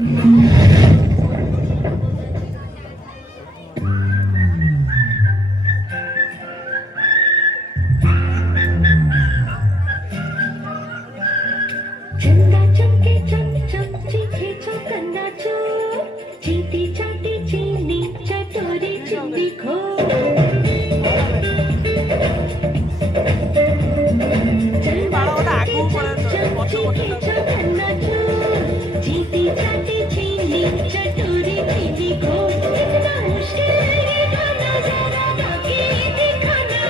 चंदा चमके चम चम चीखे चौकन्ना चोर चींटी चाटी चीनी चटोरी चिंदी खो चंदा चमके चम चम चीखे चौकन्ना चोर चींटी चाटी चीनी चटोरी चिंदी खो कितना मुश्किल है ये गाना जरा गा के दिखाना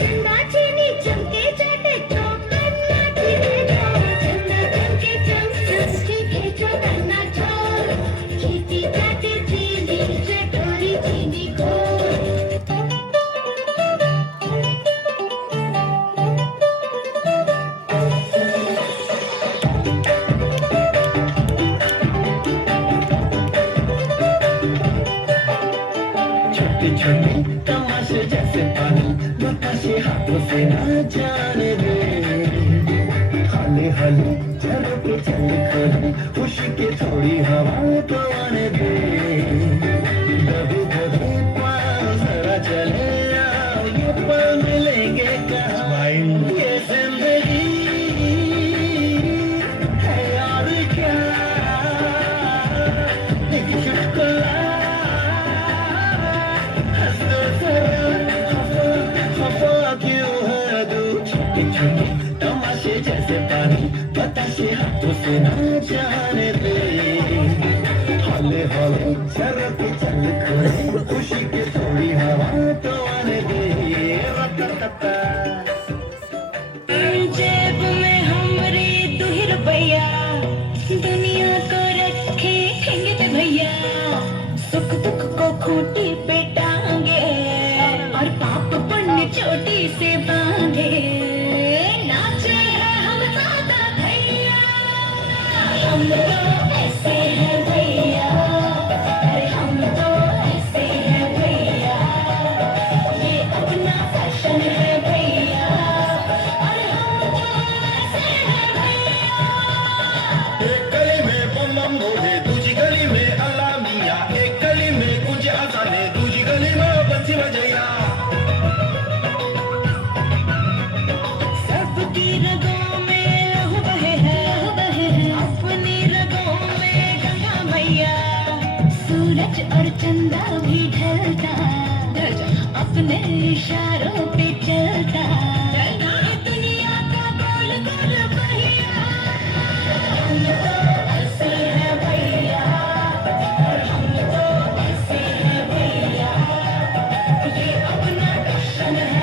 चंदा चीनी चमके चाटे चौकन्ना चीखे चंदा चमके चम चम चीखे चौकन्ना चोर चींटी चाटी चीनी चटोरी चिंदी खो छोटे छोटे तमाशे जैसे पानी बताशे हाथों से ना जाने दे हाले हाले झरोके चल खोले खुशी के थोड़ी हवा तो आने दे दबे दबे पाँव जरा चले आओ ये पल मिलेंगे कहाँ ये जिंदगी है यार क्या एक चुटकुला तमाशे जैसे पानी बताशे हाथों से ना जाने दे हौले हौले झरोके चल खोले खुशी की थोड़ी हवा तो आने दे जेब में हमरे 2 रुपया दुनिया को रखे ठेंगे पे भैया सुख दुख को खूंटी पे टांगे और पाप पुण्य चोटी से बांधे नाचे हैं हम दादा भैया हम तो ऐसे हैं भैया अरे हम तो ऐसे हैं भैया ये अपना फैशन है भैया अरे हम तो ऐसे हैं भैया एक गली में बम बम बोले दूसरी गली में अल्लाह मियाँ एक गली में कुछ आसाने दूसरी गली में बंसी बजैया सबकी रगों में लहू बहे है अपनी रगों में गंगा मैया सूरज और चंदा भी ढलता अपने इशारों पे चलता ये दुनिया का गोल गोल पहिया हम तो ऐसे हैं भैया हम तो ऐसे हैं भैया ये अपना दर्शन है